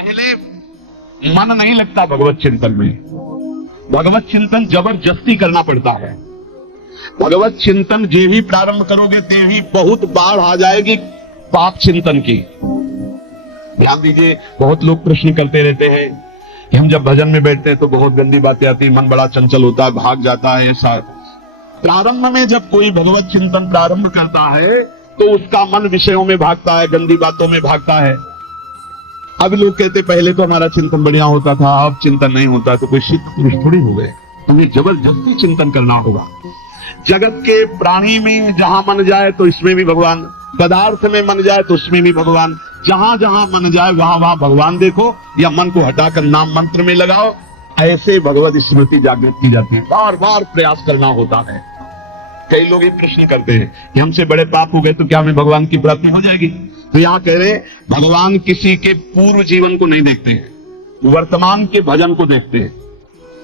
पहले मन नहीं लगता भगवत चिंतन में। भगवत चिंतन जबरदस्ती करना पड़ता है। भगवत चिंतन जे भी प्रारंभ करोगे ते ही बहुत बाढ़ आ जाएगी पाप चिंतन की। ध्यान दीजिए, बहुत लोग प्रश्न करते रहते हैं कि हम जब भजन में बैठते हैं तो बहुत गंदी बातें आती है, मन बड़ा चंचल होता है, भाग जाता है। ऐसा प्रारंभ में जब कोई भगवत चिंतन प्रारंभ करता है तो उसका मन विषयों में भागता है, गंदी बातों में भागता है। अब लोग कहते पहले तो हमारा चिंतन बढ़िया होता था, अब चिंतन नहीं होता, तो कोई सिद्ध पुरुष थोड़ी हो गए। हमें जबरदस्ती चिंतन करना होगा। जगत के प्राणी में जहां मन जाए तो इसमें भी भगवान, पदार्थ में मन जाए तो उसमें भी भगवान, जहां जहां मन जाए वहां वहां भगवान देखो, या मन को हटाकर नाम मंत्र में लगाओ। ऐसे भगवत स्मृति जागृत की जाती है। बार बार प्रयास करना होता है। कई लोग ये प्रश्न करते हैं कि हमसे बड़े पाप हो गए तो क्या हमें भगवान की प्राप्ति हो जाएगी? तो यहाँ कह रहे हैं भगवान किसी के पूर्व जीवन को नहीं देखते हैं, वर्तमान के भजन को देखते हैं।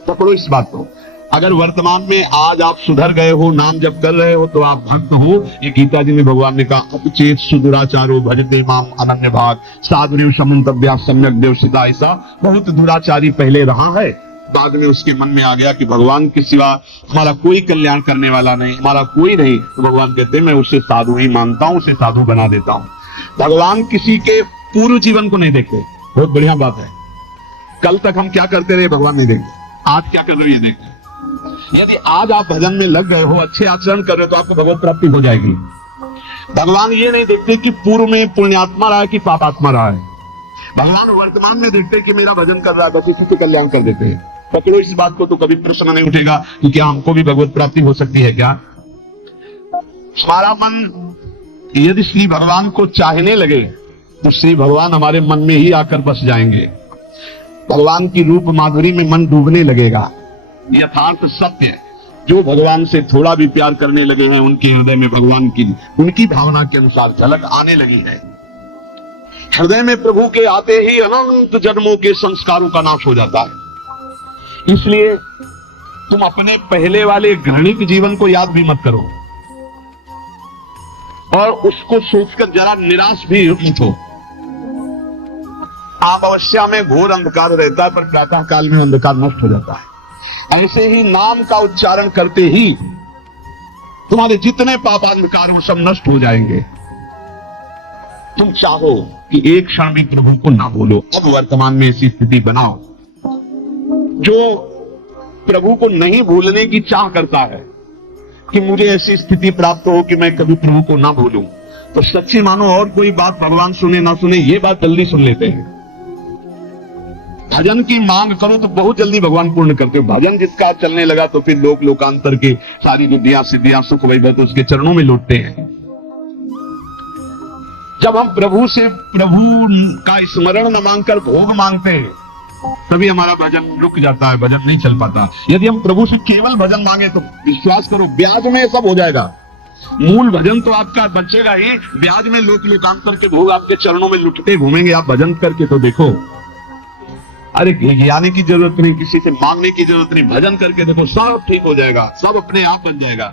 पकड़ो इस बात को। अगर वर्तमान में आज आप सुधर गए हो, नाम जप कर रहे हो, तो आप भक्त हो। ये गीता जी में भगवान ने कहा, अपचेत सुदुराचारो भजते माम अनन्य भाग साधुरेव समन्तव्या सम्यक देवसिता। ऐसा बहुत दुराचारी पहले रहा है, बाद में उसके मन में आ गया कि भगवान के सिवा हमारा कोई कल्याण करने वाला नहीं, हमारा कोई नहीं। तो भगवान कहते हैं मैं उसे साधु ही मानता हूं, उसे साधु बना देता हूं। भगवान किसी के पूर्व जीवन को नहीं देखते। बहुत बढ़िया बात है। कल तक हम क्या करते रहे भगवान नहीं देखते, आज क्या कर रहे हो ये देखते। यदि आज आप भजन में लग गए हो, अच्छे आचरण कर रहे हो, तो आपको भगवत प्राप्ति हो जाएगी। भगवान ये नहीं देखते कि पूर्व में पुण्यात्मा रहा है कि पापात्मा रहा है। भगवान वर्तमान में देखते कि मेरा भजन कर रहा है, बस इसी से कल्याण कर देते हैं। पकड़ो इस बात को, तो कभी प्रश्न नहीं उठेगा कि क्या हमको भी भगवत प्राप्ति हो सकती है क्या। हमारा मन यदि श्री भगवान को चाहने लगे तो श्री भगवान हमारे मन में ही आकर बस जाएंगे। भगवान की रूप माधुरी में मन डूबने लगेगा। यथार्थ सत्य, जो भगवान से थोड़ा भी प्यार करने लगे हैं उनके हृदय में भगवान की, उनकी भावना के अनुसार झलक आने लगी है। हृदय में प्रभु के आते ही अनंत जन्मों के संस्कारों का नाश हो जाता है। इसलिए तुम अपने पहले वाले घृणित जीवन को याद भी मत करो और उसको सोचकर जरा निराश भी मत हो। अमावस्या में घोर अंधकार रहता है, पर प्रातः काल में अंधकार नष्ट हो जाता है। ऐसे ही नाम का उच्चारण करते ही तुम्हारे जितने पापांधकार वो सब नष्ट हो जाएंगे। तुम चाहो कि एक क्षण भी प्रभु को ना भूलो। अब वर्तमान में ऐसी स्थिति बनाओ। जो प्रभु को नहीं भूलने की चाह करता है कि मुझे ऐसी स्थिति प्राप्त हो कि मैं कभी प्रभु को ना भूलूं, तो सच्ची मानो और कोई बात भगवान सुने ना सुने, ये बात जल्दी सुन लेते हैं। भजन की मांग करो तो बहुत जल्दी भगवान पूर्ण करते हो। भजन जिसका चलने लगा तो फिर लोक लोकांतर के सारी बुद्धियां सिद्धियां सुख वैभव तो उसके चरणों में लौटते हैं। जब हम प्रभु से प्रभु का स्मरण न मांगकर भोग मांगते हैं तभी हमारा भजन रुक जाता है, भजन नहीं चल पाता। यदि हम प्रभु से केवल भजन मांगे तो विश्वास करो ब्याज में सब हो जाएगा। मूल भजन तो आपका बचेगा ही, ब्याज में लोक लोकांतर के भोग आपके चरणों में लुटते घूमेंगे। आप भजन करके तो देखो। अरे घिघियाने की जरूरत नहीं, किसी से मांगने की जरूरत नहीं, भजन करके देखो, सब ठीक हो जाएगा, सब अपने आप बन जाएगा।